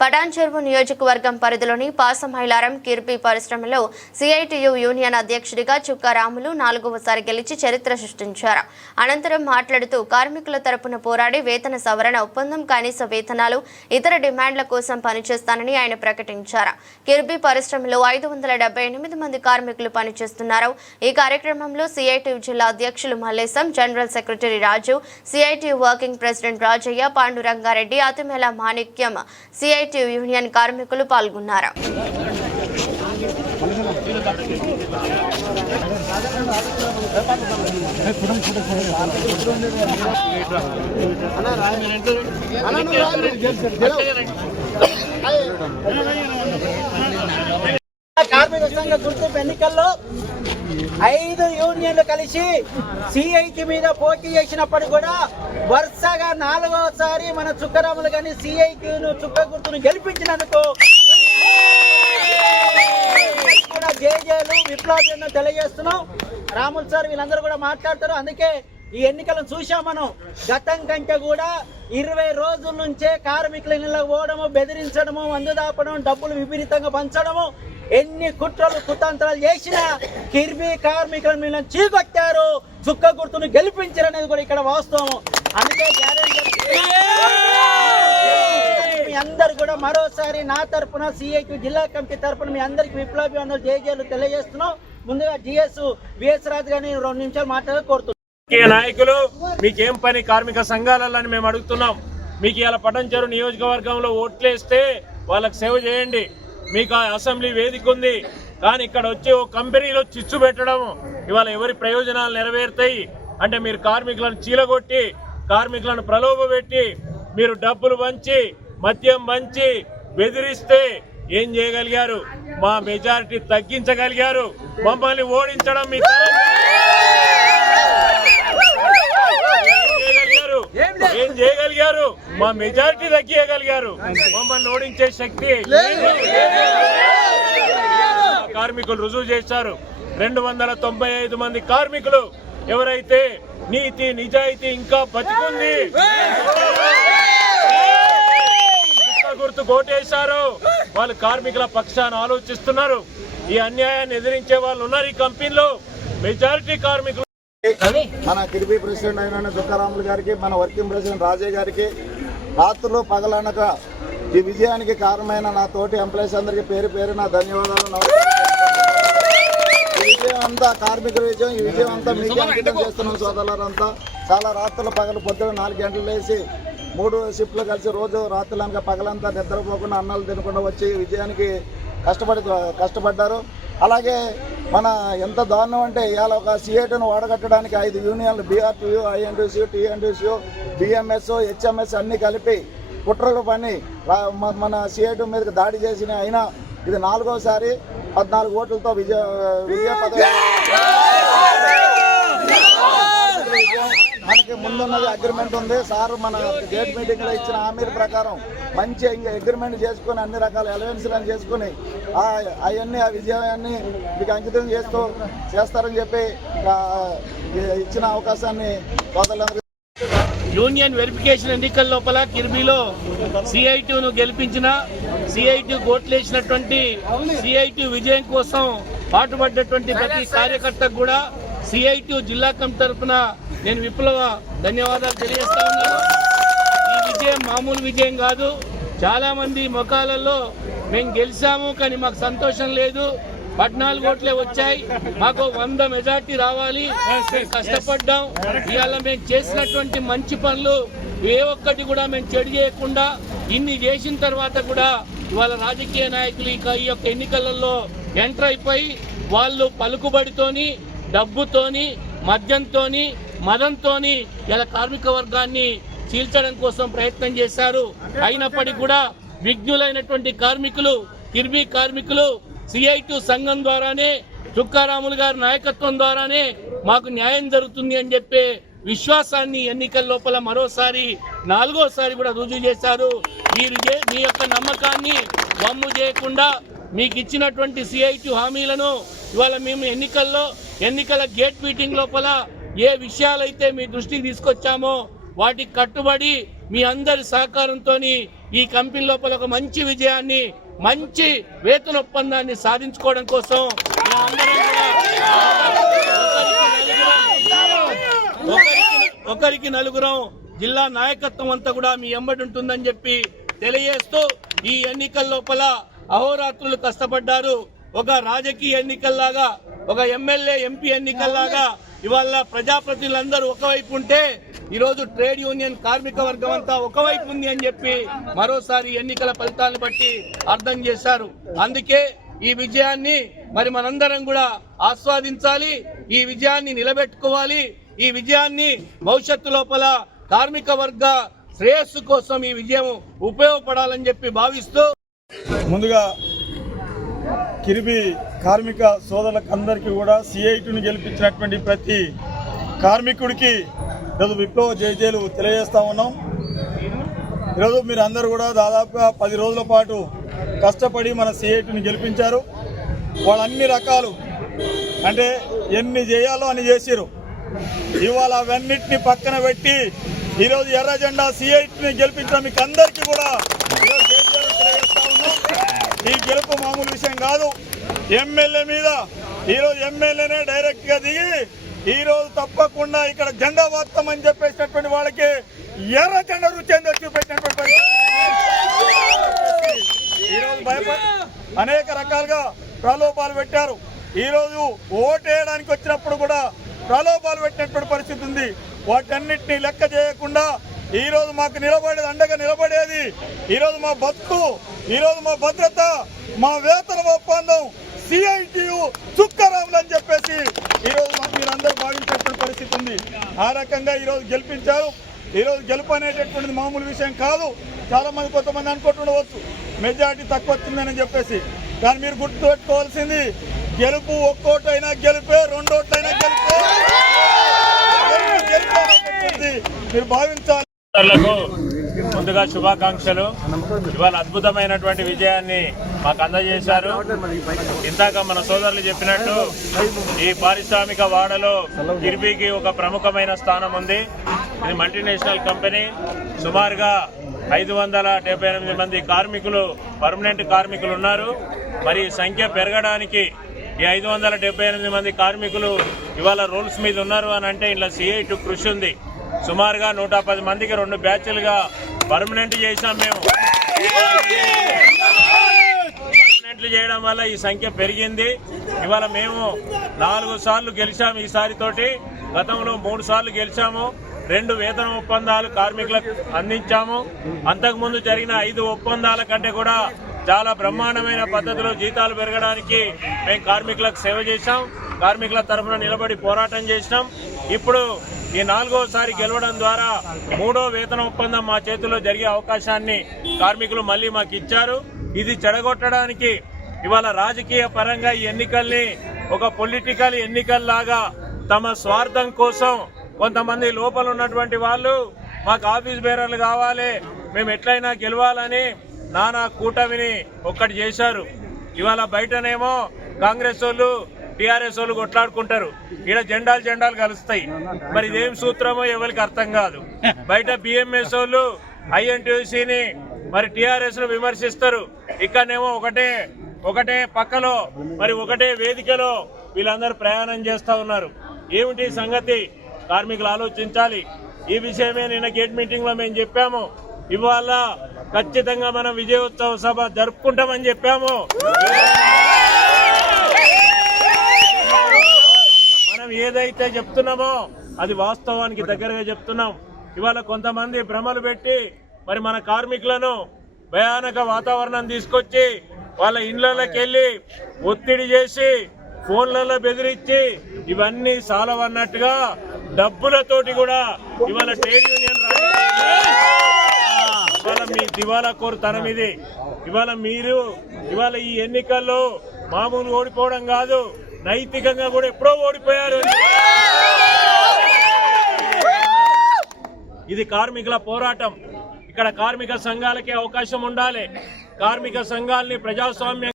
పటాన్ చెరువు నియోజకవర్గం పరిధిలోని పాసమైలారం కిర్పి పరిశ్రమలో సిఐటియు యూనియన్ అధ్యక్షుడిగా చుక్కారాములు నాలుగవసారి గెలిచి చరిత్ర సృష్టించారు. అనంతరం మాట్లాడుతూ కార్మికుల తరపున పోరాడి వేతన సవరణ ఒప్పందం కనీస వేతనాలు ఇతర డిమాండ్ల కోసం పనిచేస్తానని ఆయన ప్రకటించారు. కిర్బి పరిశ్రమలో ఐదు వందల డెబ్బై ఎనిమిది మంది కార్మికులు పనిచేస్తున్నారు. ఈ కార్యక్రమంలో సిఐటియు జిల్లా అధ్యక్షులు Mallesham general secretary Raju CITU working president Rajaiah Pandurangareddy అతిమేళ Manikyam cooperative union కార్మికులు పాల్గొన్నారు. కార్మిక సంఘ గుర్తింపు ఎన్నికల్లో ఐదు యూనియన్లు కలిసి సిఐటి మీద పోటీ చేసినప్పుడు కూడా వరుసగా నాలుగోసారి మన చుక్కరాములు కానీ సిఐటిను చుక్క గుర్తును గెలిపించినందుకు కూడా జేజేలు విప్లవాన్ని తెలియజేస్తున్నాం. రాములు సార్ వీళ్ళందరూ కూడా మాట్లాడతారు. అందుకే ఈ ఎన్నికలను చూసాం మనం. గతం కంటే కూడా ఇరవై రోజుల నుంచే కార్మికుల ఇళ్ళకి పోవడము బెదిరించడము మందు దాపడం డబ్బులు విపరీతంగా పంచడము ఎన్ని కుట్రలు కుతంత్రాలు చేసినా కిర్బీ కార్మికులను వీళ్ళని చీకొట్టారు. చుక్క గుర్తును గెలిపించారు అనేది కూడా ఇక్కడ వాస్తవం. అందుకే మీ అందరు కూడా మరోసారి నా తరపున సిఐటి జిల్లా కమిటీ తరపున మీ అందరికి విప్లవ అందరూ జేజేలు తెలియజేస్తున్నాం. ముందుగా జిఎస్ విఎస్ రాజు గారిని రెండు నిమిషాలు మాట్లాడి కోరుతున్నాం. నాయకులు మీకేం పని కార్మిక సంఘాలని మేము అడుగుతున్నాం. మీకు ఇలా పటంచెరు నియోజకవర్గంలో ఓట్లేస్తే వాళ్ళకి సేవ చేయండి. మీకు ఆ అసెంబ్లీ వేదిక ఉంది. కానీ ఇక్కడ వచ్చి ఓ కంపెనీలో చిచ్చు పెట్టడం ఇవాళ ఎవరి ప్రయోజనాలు నెరవేరుతాయి? అంటే మీరు కార్మికులను చీలగొట్టి కార్మికులను ప్రలోభపెట్టి మీరు డబ్బులు వంచి మద్యం వంచి బెదిరిస్తే ఏం చేయగలిగారు? మా మెజారిటీ తగ్గించగలిగారు. మమ్మల్ని ఓడించడం మీ తరం ఏం చేయగలిగారు ఏం చేయగలిగారు మా మెజారిటీ తగ్గియగలిగారు. మమ్మల్ని ఓడించే శక్తి కార్మికులు రుజువు చేశారు. రెండు వందల తొంభై ఐదు మంది కార్మికులు ఎవరైతే నీతి నిజాయితీ ఇంకా బతికుంది. గుర్తు కోటేశారు. వాళ్ళు కార్మికుల పక్షాన ఆలోచిస్తున్నారు. ఈ అన్యాయాన్ని ఎదిరించే వాళ్ళు ఉన్నారు ఈ కంపెనీలో. మెజారిటీ కార్మికులు మన కిరిబి ప్రెసిడెంట్ అయిన దుఃఖరాములు గారికి మన వర్కింగ్ ప్రెసిడెంట్ రాజే గారికి రాత్రులు పగలనక ఈ విజయానికి కారణమైన నా తోటి ఎంప్లాయీస్ అందరికీ పేరు పేరు నా ధన్యవాదాలు. ఈ విజయం అంతా కార్మికుల విజయం ఈ విజయం అంతా మీకు అంకితం చేస్తున్నాం సోదరులంతా చాలా రాత్రులు పగలు పొద్దున నాలుగు గంటలు లేచి మూడు షిఫ్ట్లు కలిసి రోజు రాత్రులనక పగలంతా నిద్రపోకుండా అన్నాలు తినకుండా వచ్చి ఈ విజయానికి కష్టపడి కష్టపడ్డారు. అలాగే మన ఎంత దారుణం అంటే ఇవాళ ఒక సిఐటిను వాడగట్టడానికి ఐదు యూనియన్లు BRTU INTC TNTC BMS HMS అన్నీ కలిపి కుట్రలు పని మన సిఐటి మీదకి దాడి చేసిన అయినా ఇది నాలుగోసారి పద్నాలుగు ఓట్లతో విజయ విజయ పదవి. ముందున్నది అగ్రిమెంట్ ఉంది. సార్ మన గేట్ మీటింగ్లో ఇచ్చిన హామీల ప్రకారం మంచి ఇంకా అగ్రిమెంట్ చేసుకుని అన్ని రకాల అలవెన్స్లను చేసుకుని ఆ అవన్నీ ఆ విజయాన్ని మీకు అంకితం చేస్తూ చేస్తారని చెప్పి ఇచ్చిన అవకాశాన్ని సోదరులందరూ యూనియన్ వెరిఫికేషన్ ఎన్నికల లోపల కిర్బీలో సిఐటిను గెలిపించిన సిఐటి ఓట్లేసినటువంటి సిఐటి విజయం కోసం పాటుపడ్డటువంటి ప్రతి కార్యకర్తకు కూడా సిఐటి జిల్లా కమిటీ తరఫున నేను విప్లవ ధన్యవాదాలు తెలియజేస్తా ఉన్నాను. ఈ విజయం మామూలు విజయం కాదు. చాలా మంది ముఖాలలో మేము గెలిచాము కానీ మాకు సంతోషం లేదు. పద్నాలుగు ఓట్లే వచ్చాయి. మాకు వంద మెజార్టీ రావాలి. మేము కష్టపడ్డాం. ఇవాళ మేము చేసినటువంటి మంచి పనులు ఏ ఒక్కటి కూడా మేము చెడు చేయకుండా ఇన్ని చేసిన తర్వాత కూడా ఇవాళ రాజకీయ నాయకులు ఈ యొక్క ఎన్నికలలో ఎంటర్ అయిపోయి వాళ్ళు పలుకుబడితోని డబ్బుతోని మద్యంతోని మదంతోని ఇలా కార్మిక వర్గాన్ని చీల్చడం కోసం ప్రయత్నం చేశారు. అయినప్పటికీ కూడా విఘ్నులైనటువంటి కార్మికులు కిర్బీ కార్మికులు సిఐటి సంఘం ద్వారానే చుక్కారాములు గారి నాయకత్వం ద్వారానే మాకు న్యాయం జరుగుతుంది అని చెప్పే విశ్వాసాన్ని ఎన్నికల లోపల మరోసారి నాలుగోసారి కూడా రుజువు చేశారు. మీరు మీ యొక్క నమ్మకాన్ని వమ్ము చేయకుండా మీకు ఇచ్చినటువంటి సిఐటి హామీలను ఇవాళ మేము ఎన్నికల్లో ఎన్నికల గేట్ మీటింగ్ లోపల ఏ విషయాలైతే మీ దృష్టికి తీసుకొచ్చామో వాటికి కట్టుబడి మీ అందరి సహకారంతో ఈ కంపెనీ లోపల ఒక మంచి విజయాన్ని మంచి వేతన ఒప్పందాన్ని సాధించుకోవడం కోసం ఒకరికి ఒకరికి నలుగురం జిల్లా నాయకత్వం అంతా కూడా మీ ఎంబడి ఉంటుందని చెప్పి తెలియజేస్తూ ఈ ఎన్నికల లోపల అహోరాత్రులు కష్టపడ్డారు. ఒక రాజకీయ ఎన్నికల్లాగా ఒక ఎమ్మెల్యే ఎంపీ ఎన్నికల్లాగా ఇవాళ ప్రజాప్రతినిధులందరూ ఒకవైపు ఉంటే ఈరోజు ట్రేడ్ యూనియన్ కార్మిక వర్గం అంతా ఒకవైపు ఉంది అని చెప్పి మరోసారి ఎన్నికల ఫలితాలను బట్టి అర్థం చేశారు. అందుకే ఈ విజయాన్ని మరి మనందరం కూడా ఆస్వాదించాలి ఈ విజయాన్ని నిలబెట్టుకోవాలి ఈ విజయాన్ని భవిష్యత్తు లోపల కార్మిక వర్గ శ్రేయస్సు కోసం ఈ విజయం ఉపయోగపడాలని చెప్పి భావిస్తూ ముందుగా కిరిబి కార్మిక సోదరులకు అందరికీ కూడా సిఐటిని గెలిపించినటువంటి ప్రతి కార్మికుడికి ఈరోజు విప్లవ జయజేలు తెలియజేస్తా ఉన్నాం. ఈరోజు మీరు అందరూ కూడా దాదాపుగా పది రోజుల పాటు కష్టపడి మన సిఐటిని గెలిపించారు. వాళ్ళు అన్ని రకాలు అంటే ఎన్ని చేయాలో అని చేసిరు ఇవాళ అవన్నిటిని పక్కన పెట్టి ఈరోజు ఎర్ర జెండా సిఐటిని గెలిపించిన మీకు అందరికీ కూడా ఈరోజు జయజేలు తెలియజేస్తా ఉన్నాం ఈ గెలుపు మామూలు విషయం కాదు. ఎమ్మెల్యే మీద ఈరోజు ఎమ్మెల్యేనే డైరెక్ట్గా దిగి ఈ రోజు తప్పకుండా ఇక్కడ జెండా వార్తం అని చెప్పేసినటువంటి వాళ్ళకి ఎర్ర జెండా రుచి చూపెట్టినటువంటి ఈరోజు ఈ రోజు భయపడి అనేక రకాలుగా ప్రలోభాలు పెట్టారు. ఈ రోజు ఓటేయడానికి వచ్చినప్పుడు కూడా ప్రలోభాలు పెట్టినటువంటి పరిస్థితి ఉంది. వాటన్నిటినీ లెక్క చేయకుండా ఈ రోజు మాకు నిలబడేది అండగా నిలబడేది ఈరోజు మా బతుకు ఈరోజు మా భద్రత మా వేతన ఒప్పందం సిఐటియు చుక్కరాములు అని చెప్పేసి ఈ రోజు మీరందరూ భావించేటువంటి పరిస్థితి ఉంది. ఆ రకంగా ఈరోజు గెలిపించారు. ఈరోజు గెలుపు అనేటటువంటిది మామూలు విషయం కాదు. చాలా మంది కొంతమంది అనుకుంటుండవచ్చు మెజారిటీ తక్కువ వచ్చిందని చెప్పేసి. కానీ మీరు గుర్తుపెట్టుకోవాల్సింది గెలుపు ఒక్కోటైనా గెలిపే రెండోటైనా గెలిపే. గెలుపు మీరు భావించాలి. ముందుగా శుభాకాంక్షలు. ఇవాళ అద్భుతమైనటువంటి విజయాన్ని మాకు అందజేశారు. ఇందాక మన సోదరులు చెప్పినట్టు ఈ పారిశ్రామిక వాడలో కిర్బీకి ఒక ప్రముఖమైన స్థానం ఉంది. ఇది మల్టీనేషనల్ కంపెనీ సుమారుగా ఐదు వందల డెబ్బై ఎనిమిది మంది కార్మికులు పర్మనెంట్ కార్మికులు ఉన్నారు. మరి సంఖ్య పెరగడానికి ఈ ఐదు వందల డెబ్బై ఎనిమిది మంది కార్మికులు ఇవాళ రూల్స్ మీద ఉన్నారు అని అంటే ఇలా సిఐ టు కృషి ఉంది. సుమారుగా నూట పది మందికి రెండు బ్యాచ్లుగా పర్మనెంట్ చేసాం మేము. పర్మనెంట్లు చేయడం వల్ల ఈ సంఖ్య పెరిగింది. ఇవాళ మేము నాలుగు సార్లు గెలిచాము ఈసారి తోటి. గతంలో మూడు సార్లు గెలిచాము. రెండు వేతన ఒప్పందాలు కార్మికులకు అందించాము. అంతకుముందు జరిగిన ఐదు ఒప్పందాల కంటే కూడా చాలా బ్రహ్మాండమైన పద్ధతిలో జీతాలు పెరగడానికి మేము కార్మికులకు సేవ చేశాం. కార్మికుల తరఫున నిలబడి పోరాటం చేసినాం. ఇప్పుడు ఈ నాలుగోసారి గెలవడం ద్వారా మూడో వేతన ఒప్పందం మా చేతుల్లో జరిగే అవకాశాన్ని కార్మికులు మళ్ళీ మాకు ఇచ్చారు. ఇది చెడగొట్టడానికి ఇవాళ రాజకీయ పరంగా ఈ ఎన్నికల్ని ఒక పొలిటికల్ ఎన్నికల్లాగా తమ స్వార్థం కోసం కొంతమంది లోపల ఉన్నటువంటి వాళ్ళు మాకు ఆఫీస్ బేరర్లు కావాలి మేము ఎట్లయినా గెలవాలని నానా కూటమిని ఒక్కటి చేశారు. ఇవాళ బయటనేమో కాంగ్రెస్ వాళ్ళు టిఆర్ఎస్ వాళ్ళు కొట్లాడుకుంటారు. ఇక్కడ జెండాలు జెండాలు కలుస్తాయి. మరి ఇదేం సూత్రమో ఎవరికి అర్థం కాదు. బయట బిఎంఎస్ వాళ్ళు ఐఎన్టీసీని మరి టిఆర్ఎస్ను విమర్శిస్తారు. ఇక్కడనేమో ఒకటే ఒకటే పక్కలో మరి ఒకటే వేదికలో వీళ్ళందరూ ప్రయాణం చేస్తా ఉన్నారు. ఏమిటి సంగతి? కార్మికులు ఆలోచించాలి. ఈ విషయమే నిన్న గేట్ మీటింగ్లో మేము చెప్పాము. ఇవాళ ఖచ్చితంగా మనం విజయోత్సవ సభ జరుపుకుంటామని చెప్పాము. మనం ఏదైతే చెప్తున్నామో అది వాస్తవానికి దగ్గరగా చెప్తున్నాం. ఇవాళ కొంతమంది భ్రమలు పెట్టి మరి మన కార్మికులను భయానక వాతావరణం తీసుకొచ్చి వాళ్ళ ఇళ్ళలోకి వెళ్ళి ఒత్తిడి చేసి ఫోన్లలో బెదిరించి ఇవన్నీ సాలవన్నట్టుగా డబ్బులతోటి కూడా ఇవాళ ట్రేడ్ యూనియన్ ఇవాళ మీ దివాలా కోరుతనం ఇది. ఇవాళ మీరు ఇవాళ ఈ ఎన్నికల్లో మామూలు ఓడిపోవడం కాదు. నైతికంగా కూడా ఎప్పుడో ఓడిపోయారు. ఇది కార్మికుల పోరాటం. ఇక్కడ కార్మిక సంఘాలకే అవకాశం ఉండాలి. కార్మిక సంఘాలని ప్రజాస్వామ్యం